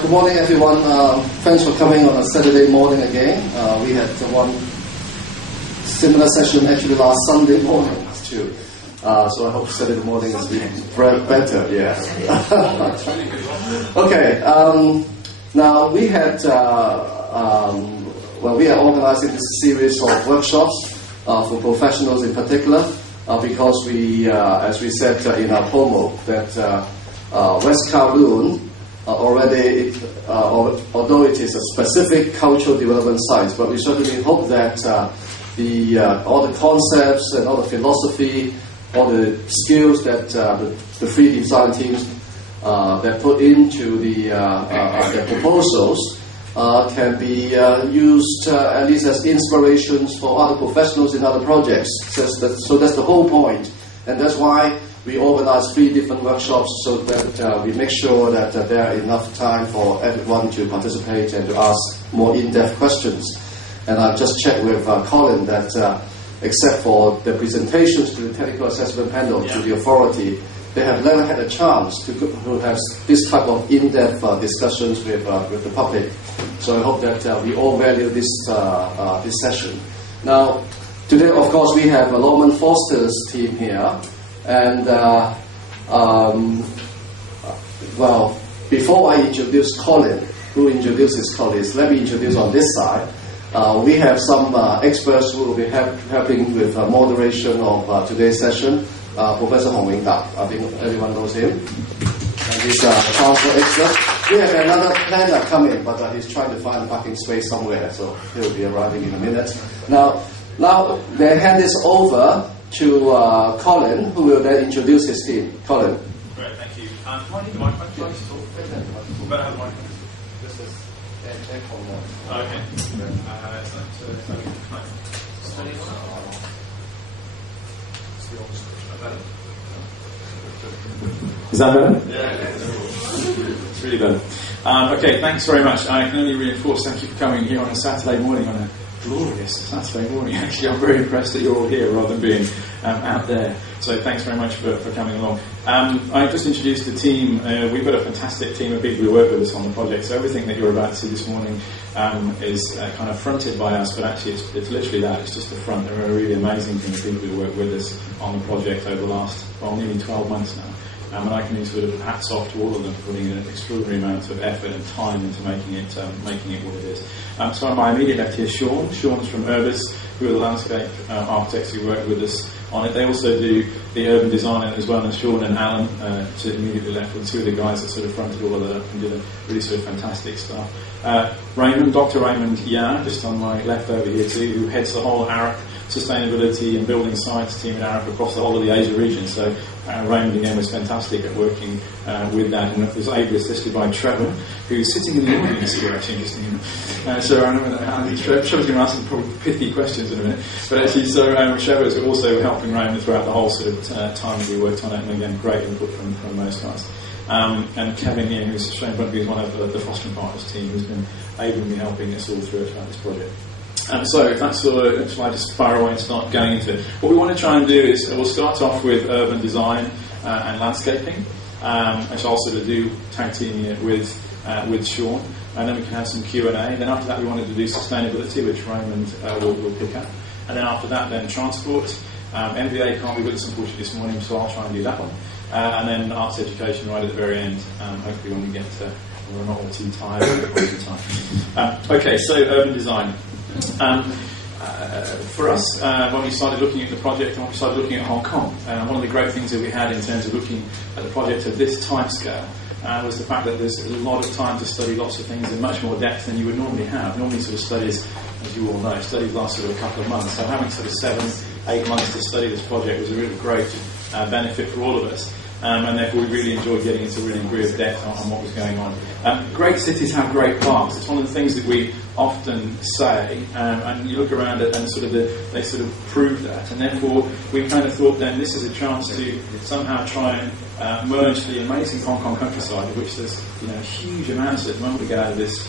Good morning, everyone. Thanks for coming on a Saturday morning again. We had one similar session actually last Sunday morning too. So I hope Saturday morning is better. Yeah. Okay. Now we had we are organizing this series of workshops for professionals in particular because we, as we said in our promo, that West Kowloon. Already, although it is a specific cultural development site, but we certainly hope that all the concepts and all the philosophy, all the skills that the three design teams that put into the proposals can be used at least as inspirations for other professionals in other projects. So that's the whole point, and that's why we organize 3 different workshops so that we make sure that there are enough time for everyone to participate and to ask more in-depth questions. And I've just checked with Colin that except for the presentations to the technical assessment panel, to the authority, they have never had a chance to have this type of in-depth discussions with the public. So I hope that we all value this session. Now, today, of course, we have Lorman Foster's team here. And, before I introduce Colin, who introduces colleagues, let me introduce on this side. We have some experts who will be helping with moderation of today's session. Professor Hong Wing-Da, I think everyone knows him. And he's a council expert. We have another planner coming, but he's trying to find a parking space somewhere, so he'll be arriving in a minute. Now they hand this over to Colin, who will then introduce his team. Colin. Great, thank you. Can I need the microphone? We better have the microphone. This is okay. Is that better? Yeah. It's really better. Okay, thanks very much. I can only reinforce thank you for coming here on a Saturday morning, on a glorious Saturday morning. Actually, I'm very impressed that you're all here rather than being out there. So thanks very much for coming along. I've just introduced the team. We've got a fantastic team of people who work with us on the project. So everything that you're about to see this morning is kind of fronted by us, but actually it's literally that. It's just the front. There are a really amazing team of people who work with us on the project over the last, nearly 12 months now. And I can do sort of hats off to all of them for putting in an extraordinary amount of effort and time into making it what it is. So on my immediate left here is Sean. Sean's from Urbis, who are the landscape architects who work with us on it. They also do the urban design as well, and Sean and Alan to immediately left were 2 of the guys that sort of fronted all of that up and did a really sort of fantastic stuff. Raymond, Dr. Raymond Yan, just on my left over here too, who heads the whole ARAP sustainability and building science team in ARAP across the whole of the Asia region. So Raymond again was fantastic at working with that, and was ably assisted by Trevor, who's sitting in the audience here actually, interestingly. So I know that Trevor's going to ask some probably pithy questions in a minute, but actually Trevor's also helping Raymond throughout the whole sort of time that we worked on it, and again great input from those guys. And Kevin here, who's shown front of you, is one of the fostering partners team, who's been ably helping us all throughout this project. So if that's shall I just fire away and start going into it? What we want to try and do is we'll start off with urban design and landscaping, which I'll sort of do tag teaming it with Sean, and then we can have some Q&A. Then after that we wanted to do sustainability, which Raymond will pick up, and then after that then transport. MBA can't be with us unfortunately this morning, so I'll try and do that one, and then arts education right at the very end. Hopefully when we get to, we're not all too tired all the time. Okay, so urban design. For us, when we started looking at the project and when we started looking at Hong Kong, one of the great things that we had in terms of looking at the project of this timescale was the fact that there's a lot of time to study lots of things in much more depth than you would normally have. Normally sort of studies, as you all know, studies last sort of a couple of months. So having sort of 7-8 months to study this project was a really great benefit for all of us. And therefore we really enjoyed getting into a really degree of depth on what was going on. Great cities have great parks. It's one of the things that we often say, and you look around it and they sort of prove that. And therefore we kind of thought then this is a chance to somehow try and merge the amazing Hong Kong countryside, of which there's huge amounts of it. The moment we get out of this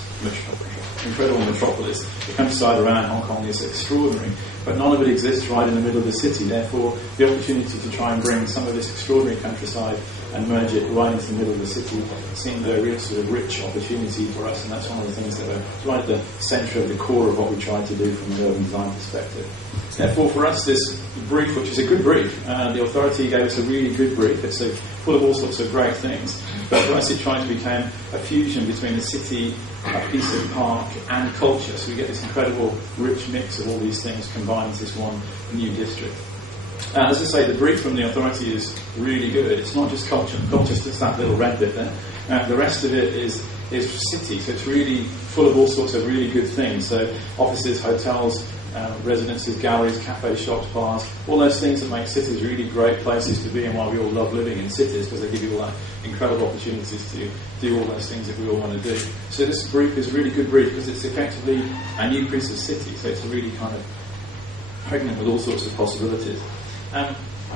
incredible metropolis. The countryside around Hong Kong is extraordinary, but none of it exists right in the middle of the city. Therefore, the opportunity to try and bring some of this extraordinary countryside and merge it right into the middle of the city seemed a real sort of rich opportunity for us, and that's one of the things that are right at the centre of the core of what we tried to do from an urban design perspective. Therefore, for us, this brief, which is a good brief, the authority gave us a really good brief. It's full of all sorts of great things. But for us, it tried to become a fusion between the city, a piece of park, and culture. So we get this incredible, rich mix of all these things combined into this one new district. As I say, the brief from the authority is really good. It's not just culture, not just that little red bit there. The rest of it is city, so it's really full of all sorts of really good things. So offices, hotels, residences, galleries, cafes, shops, bars, all those things that make cities really great places to be, and why we all love living in cities, because they give you all that incredible opportunities to do all those things that we all want to do. So this brief is a really good brief because it's effectively a new piece of city, so it's really kind of pregnant with all sorts of possibilities.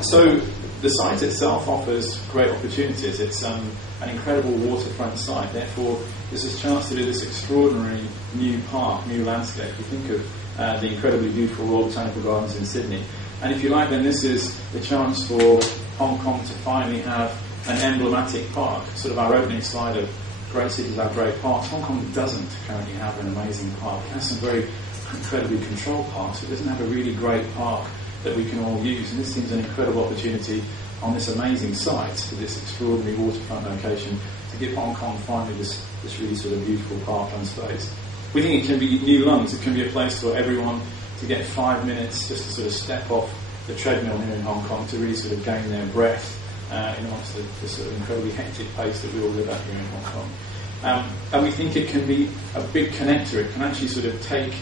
So the site itself offers great opportunities. It's an incredible waterfront site. Therefore, there's this chance to do this extraordinary new park, new landscape. You think of the incredibly beautiful Royal Botanical Gardens in Sydney. And if you like, then this is the chance for Hong Kong to finally have an emblematic park. Sort of our opening slide of great cities have great parks. Hong Kong doesn't currently have an amazing park. It has some very incredibly controlled parks. It doesn't have a really great park that we can all use, and this seems an incredible opportunity on this amazing site, for this extraordinary waterfront location, to give Hong Kong finally this really sort of beautiful parkland space. We think it can be new lungs. It can be a place for everyone to get 5 minutes just to sort of step off the treadmill here in Hong Kong to really sort of gain their breath in amongst the sort of incredibly hectic pace that we all live at here in Hong Kong. And we think it can be a big connector. It can actually sort of take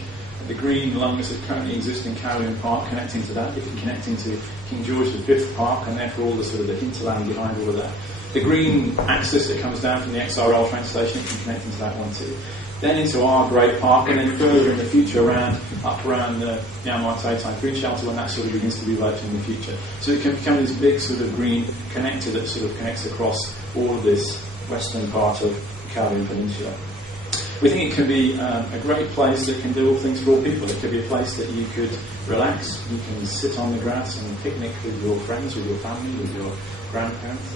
the green lungs that currently exist in Kowloon Park, connecting to that, connecting to King George V Park, and therefore all the sort of the hinterland behind all of that. The green axis that comes down from the XRL train station, it can connect into that one too. Then into our great park, and then further in the future up around the Myanmar Tai Food Shelter, when that sort of begins to be developed in the future. So it can become this big sort of green connector that sort of connects across all of this western part of the Kowloon Peninsula. We think it can be a great place that can do all things for all people. It could be a place that you could relax, you can sit on the grass and picnic with your friends, with your family, with your grandparents.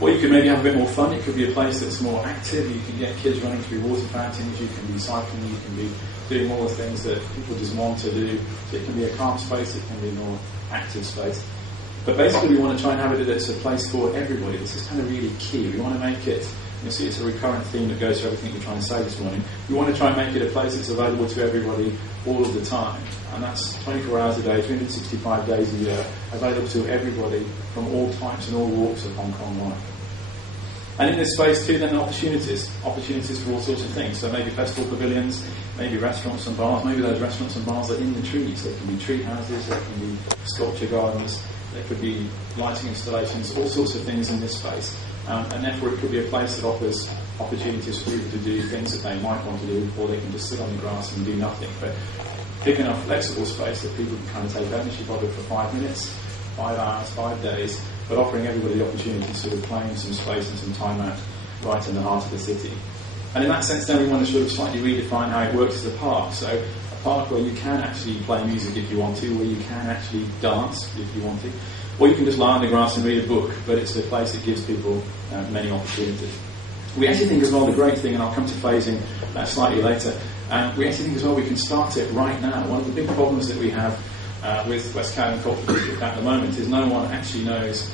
Or you could maybe have a bit more fun. It could be a place that's more active. You can get kids running through water fountains, you can be cycling, you can be doing all the things that people just want to do. So it can be a calm space, it can be a more active space. But basically we want to try and have it that's a place for everybody. This is kind of really key. We want to make it, you'll see it's a recurrent theme that goes through everything we're trying to say this morning. We want to try and make it a place that's available to everybody all of the time. And that's 24 hours a day, 365 days a year, available to everybody from all types and all walks of Hong Kong life. And in this space too, then opportunities for all sorts of things. So maybe festival pavilions, maybe restaurants and bars. Maybe those restaurants and bars are in the trees. There can be tree houses, there can be sculpture gardens, there could be lighting installations, all sorts of things in this space. And therefore it could be a place that offers opportunities for people to do things that they might want to do, or they can just sit on the grass and do nothing. But big enough flexible space that people can kind of take ownership of it for 5 minutes, 5 hours, 5 days, but offering everybody the opportunity to sort of claim some space and some time out right in the heart of the city. And in that sense then we want to sort of slightly redefine how it works as a park. So a park where you can actually play music if you want to, where you can actually dance if you want to, or you can just lie on the grass and read a book, but it's a place that gives people many opportunities. We actually think as well the great thing, and I'll come to phasing slightly later, we actually think as well we can start it right now. One of the big problems that we have with West Kowloon Cultural District at the moment is no one actually knows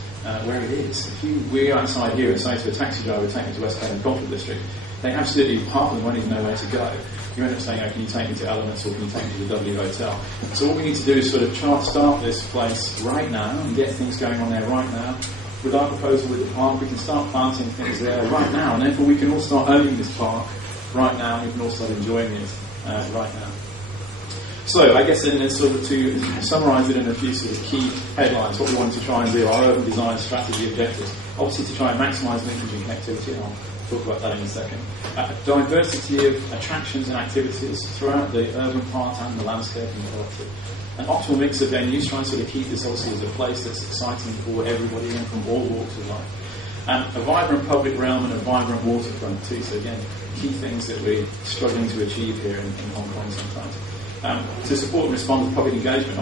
where it is. If we're outside here and say to a taxi driver, take me to West Kowloon Cultural District, they absolutely, half of them won't even know where to go. You end up saying, oh, can you take me to Elements, or can you take me to the W Hotel? So what we need to do is sort of start this place right now and get things going on there right now. With our proposal with the park, we can start planting things there right now, and therefore we can all start owning this park right now, and we can all start enjoying it right now. So I guess in sort of to summarise it in a few sort of key headlines, what we want to try and do, our urban design strategy objectives, obviously to try and maximise linkage and connectivity, and I'll talk about that in a second. Diversity of attractions and activities throughout the urban part and the landscape and the culture. An optimal mix of venues, trying to sort of keep this obviously as a place that's exciting for everybody and from all walks of life. a vibrant public realm and a vibrant waterfront too. So again, key things that we're struggling to achieve here in Hong Kong sometimes. To support and respond to public engagement,